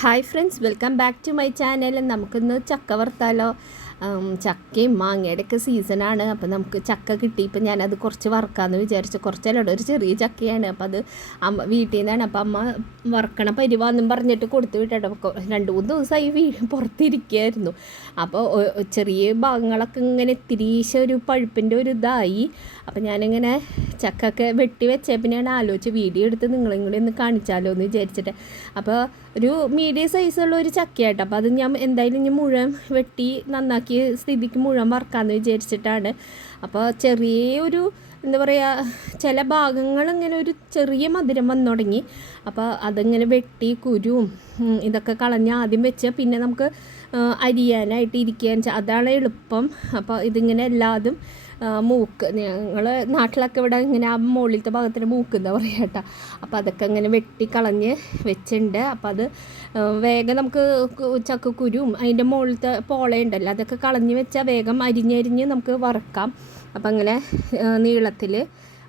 Hi friends, welcome back to my channel. നമുക്കിന്ന് ചക്ക വറുത്താലോ. ചക്കയും മാങ്ങയുടെയൊക്കെ സീസണാണ്. അപ്പോൾ നമുക്ക് ചക്ക കിട്ടി. ഇപ്പം ഞാനത് കുറച്ച് വറുക്കാമെന്ന് വിചാരിച്ചു. കുറച്ചല്ല, ഒരു ചെറിയ ചക്കയാണ്. അപ്പോൾ അത് അമ്മ വീട്ടിൽ നിന്നാണ്. അപ്പോൾ അമ്മ വറുക്കണ പരിവാന്നും പറഞ്ഞിട്ട് കൊടുത്തു വിട്ടോ. 2-3 ദിവസമായി പുറത്തിരിക്കുകയായിരുന്നു. അപ്പോൾ ചെറിയ ഭാഗങ്ങളൊക്കെ ഇങ്ങനെ തിരീശ ഒരു പഴുപ്പിൻ്റെ ഒരു ഇതായി. അപ്പോൾ ഞാനിങ്ങനെ ചക്കൊക്കെ വെട്ടി വെച്ചേ പിന്നെയാണ് ആലോചിച്ച് വീഡിയോ എടുത്ത് നിങ്ങളും കൂടി ഒന്ന് കാണിച്ചാലോ എന്ന് വിചാരിച്ചിട്ട്. അപ്പോൾ ഒരു മീഡിയം സൈസുള്ള ഒരു ചക്കയായിട്ട്. അപ്പോൾ അത് ഞാൻ എന്തായാലും ഇനി മുഴുവൻ വെട്ടി നന്നാക്കിയ സ്ഥിതിക്ക് മുഴുവൻ വറുക്കാമെന്ന് വിചാരിച്ചിട്ടാണ്. അപ്പോൾ ചെറിയൊരു എന്താ പറയുക, ചില ഭാഗങ്ങൾ ഇങ്ങനെ ഒരു ചെറിയ മധുരം വന്നു തുടങ്ങി. അപ്പോൾ അതിങ്ങനെ വെട്ടി കുരുവും ഇതൊക്കെ കളഞ്ഞ് ആദ്യം വെച്ച് പിന്നെ നമുക്ക് അരിയാനായിട്ട് ഇരിക്കാൻ അതാണ് എളുപ്പം. അപ്പോൾ ഇതിങ്ങനെ എല്ലാതും മൂക്ക്, ഞങ്ങൾ നാട്ടിലൊക്കെ ഇവിടെ ഇങ്ങനെ ആ മുകളിലത്തെ ഭാഗത്തിന് മൂക്ക് എന്താ പറയുക കേട്ടോ. അപ്പോൾ അതൊക്കെ ഇങ്ങനെ വെട്ടി കളഞ്ഞ് വെച്ചിട്ടുണ്ട്. അപ്പോൾ അത് വേഗം നമുക്ക് ചക്കക്കുരുവും അതിൻ്റെ മുകളിലത്തെ പോളയുണ്ടല്ലോ അതൊക്കെ കളഞ്ഞ് വെച്ചാൽ വേഗം അരിഞ്ഞരിഞ്ഞ് നമുക്ക് വറുക്കാം. അപ്പം അങ്ങനെ നീളത്തിൽ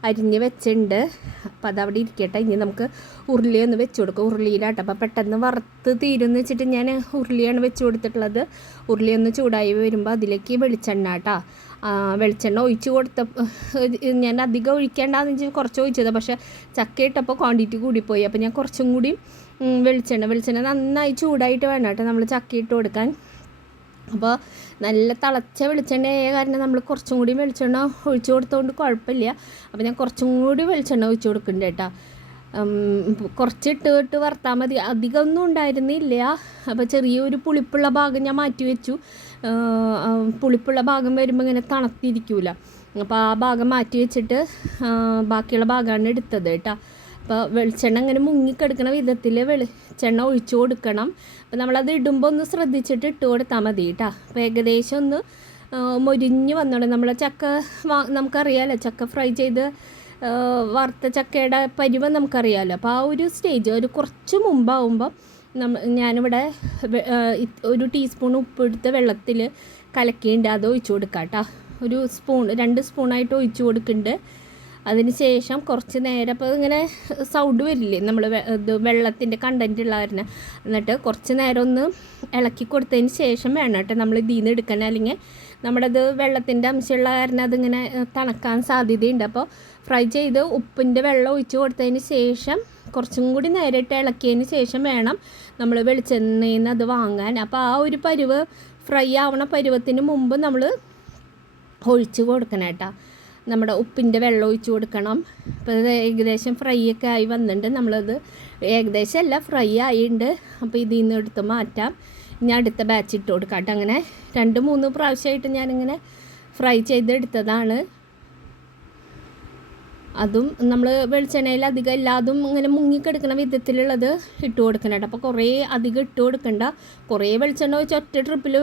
അരിഞ്ഞ് വെച്ചിട്ടുണ്ട്. അപ്പം അതവിടെ ഇരിക്കട്ടെ. ഇനി നമുക്ക് ഉരുളി ഒന്ന് വെച്ച് കൊടുക്കും. ഉരുളിയിലാട്ടോ. അപ്പോൾ പെട്ടെന്ന് വറുത്ത് തീരുമെന്ന് വെച്ചിട്ട് ഞാൻ ഉരുളിയാണ് വെച്ച് കൊടുത്തിട്ടുള്ളത്. ഉരുളി ഒന്ന് ചൂടായി വരുമ്പോൾ അതിലേക്ക് വെളിച്ചെണ്ണ കേട്ടോ. വെളിച്ചെണ്ണ ഒഴിച്ച് കൊടുത്ത ഞാൻ അധികം ഒഴിക്കേണ്ടെന്ന് വെച്ചാൽ കുറച്ച് ഒഴിച്ചത്. പക്ഷേ ചക്ക ഇട്ടപ്പോൾ ക്വാണ്ടിറ്റി കൂടിപ്പോയി. അപ്പോൾ ഞാൻ കുറച്ചും കൂടി വെളിച്ചെണ്ണ നന്നായി ചൂടായിട്ട് വേണം കേട്ടോ നമ്മൾ ചക്ക ഇട്ട് കൊടുക്കാൻ. അപ്പോൾ നല്ല തിളച്ച വെളിച്ചെണ്ണയായ കാരണം നമ്മൾ കുറച്ചും കൂടി വെളിച്ചെണ്ണ ഒഴിച്ച് കൊടുത്തതുകൊണ്ട് കുഴപ്പമില്ല. അപ്പോൾ ഞാൻ കുറച്ചും കൂടി വെളിച്ചെണ്ണ ഒഴിച്ച് കൊടുക്കുന്നുണ്ട് കേട്ടോ. കുറച്ചിട്ട് വറുത്താൽ മതി. അധികമൊന്നും ഉണ്ടായിരുന്നില്ല. അപ്പോൾ ചെറിയൊരു പുളിപ്പുള്ള ഭാഗം ഞാൻ മാറ്റി വെച്ചു. പുളിപ്പുള്ള ഭാഗം വരുമ്പോൾ ഇങ്ങനെ തണുത്തിരിക്കില്ല. അപ്പോൾ ആ ഭാഗം മാറ്റി വെച്ചിട്ട് ബാക്കിയുള്ള ഭാഗമാണ് എടുത്തത് കേട്ടോ. അപ്പോൾ വെളിച്ചെണ്ണ ഇങ്ങനെ മുങ്ങിക്കെടുക്കണ വിധത്തിൽ വെളിച്ചെണ്ണ ഒഴിച്ചു കൊടുക്കണം. അപ്പോൾ നമ്മളത് ഇടുമ്പോൾ ഒന്ന് ശ്രദ്ധിച്ചിട്ട് ഇട്ട് കൊടുത്താൽ മതി കേട്ടോ. അപ്പോൾ ഏകദേശം ഒന്ന് മൊരിഞ്ഞ് വന്നോളൂ. നമ്മൾ ചക്ക നമുക്കറിയാമല്ലോ, ചക്ക ഫ്രൈ ചെയ്ത് വറുത്ത ചക്കയുടെ പരുവം നമുക്കറിയാമല്ലോ. അപ്പോൾ ആ ഒരു സ്റ്റേജ് ഒരു കുറച്ച് മുമ്പാവുമ്പോൾ ഞാനിവിടെ ഒരു ടീസ്പൂൺ ഉപ്പെടുത്ത് വെള്ളത്തിൽ കലക്കിയിട്ട് അത് ഒഴിച്ചു കൊടുക്കാം കേട്ടോ. ഒരു 2 സ്പൂണായിട്ട് ഒഴിച്ചു കൊടുക്കുന്നുണ്ട്. അതിന് ശേഷം കുറച്ച് നേരം അപ്പോൾ ഇങ്ങനെ സൗണ്ട് വരില്ലേ നമ്മൾ ഇത് വെള്ളത്തിൻ്റെ കണ്ടൻറ്റ് ഉള്ളവരനെ. എന്നിട്ട് കുറച്ച് നേരം ഒന്ന് ഇളക്കി കൊടുത്തതിന് ശേഷം വേണം കേട്ടോ നമ്മൾ ഇതിൽ നിന്ന് എടുക്കാൻ. അല്ലെങ്കിൽ നമ്മുടെ ഇത് വെള്ളത്തിൻ്റെ അംശമുള്ള കാരണം അതിങ്ങനെ തണുക്കാൻ സാധ്യതയുണ്ട്. അപ്പോൾ ഫ്രൈ ചെയ്ത് ഉപ്പിൻ്റെ വെള്ളം ഒഴിച്ച് കൊടുത്തതിന് ശേഷം കുറച്ചും കൂടി നേരിട്ട് ഇളക്കിയതിന് ശേഷം വേണം നമ്മൾ വെളിച്ചെണ്ണയിൽ നിന്ന് അത് വാങ്ങാൻ. അപ്പോൾ ആ ഒരു പരുവ് ഫ്രൈ ആവണ പരുവത്തിന് മുമ്പ് നമ്മൾ ഒഴിച്ച് കൊടുക്കണം കേട്ടോ. നമ്മുടെ ഉപ്പിൻ്റെ വെള്ളം ഒഴിച്ച് കൊടുക്കണം. അപ്പോൾ ഇത് ഏകദേശം ഫ്രൈ ഒക്കെ ആയി വന്നിട്ടുണ്ട്. നമ്മളത് ഏകദേശം എല്ലാം ഫ്രൈ ആയിട്ടുണ്ട്. അപ്പോൾ ഇതിൽ നിന്ന് എടുത്ത് മാറ്റാം. ഇനി അടുത്ത ബാച്ച് ഇട്ട് കൊടുക്കാം കേട്ടോ. അങ്ങനെ 2-3 പ്രാവശ്യമായിട്ട് ഞാനിങ്ങനെ ഫ്രൈ ചെയ്തെടുത്തതാണ്. അതും നമ്മൾ വെളിച്ചെണ്ണയിൽ അധികം എല്ലാതും ഇങ്ങനെ മുങ്ങിക്കെടുക്കുന്ന വിധത്തിലുള്ളത് ഇട്ട് കൊടുക്കണം കേട്ടോ. അപ്പോൾ കുറേ അധികം ഇട്ട് കൊടുക്കണ്ട. കുറേ വെളിച്ചെണ്ണ വെച്ച് ഒറ്റ ട്രിപ്പിൽ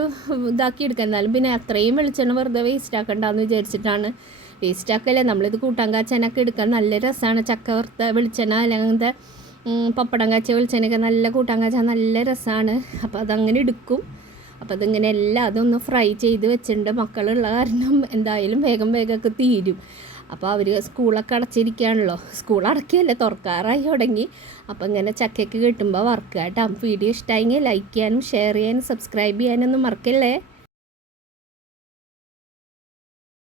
ഇതാക്കി എടുക്കാം. എന്നാലും പിന്നെ അത്രയും വെളിച്ചെണ്ണ വെറുതെ വേസ്റ്റ് ആക്കണ്ടെന്ന് വിചാരിച്ചിട്ടാണ്. വേസ്റ്റ് ആക്കല്ലേ, നമ്മളിത് കൂട്ടാൻ കാച്ചാനൊക്കെ എടുക്കാൻ നല്ല രസമാണ്. ചക്ക വറുത്ത വെളിച്ചെണ്ണ അല്ലെങ്കിൽ പപ്പടം കാച്ചിയ വെളിച്ചെണ്ണയൊക്കെ നല്ല കൂട്ടാൻ കാച്ചാൻ നല്ല രസമാണ്. അപ്പോൾ അതങ്ങനെ എടുക്കും. അപ്പോൾ അതിങ്ങനെ എല്ലാം അതൊന്ന് ഫ്രൈ ചെയ്ത് വെച്ചിട്ടുണ്ട്. മക്കളുള്ള കാരണം എന്തായാലും വേഗമൊക്കെ തീരും. അപ്പോൾ അവർ സ്കൂളൊക്കെ അടച്ചിരിക്കുകയാണല്ലോ. സ്കൂൾ അടയ്ക്കുകയല്ലേ, തുറക്കാറായി തുടങ്ങി. അപ്പോൾ ഇങ്ങനെ ചക്കയ്ക്ക് കിട്ടുമ്പോൾ വറുക്കുക കേട്ടോ. വീഡിയോ ഇഷ്ടമായെങ്കിൽ ലൈക്ക് ചെയ്യാനും ഷെയർ ചെയ്യാനും സബ്സ്ക്രൈബ് ചെയ്യാനൊന്നും മറക്കല്ലേ.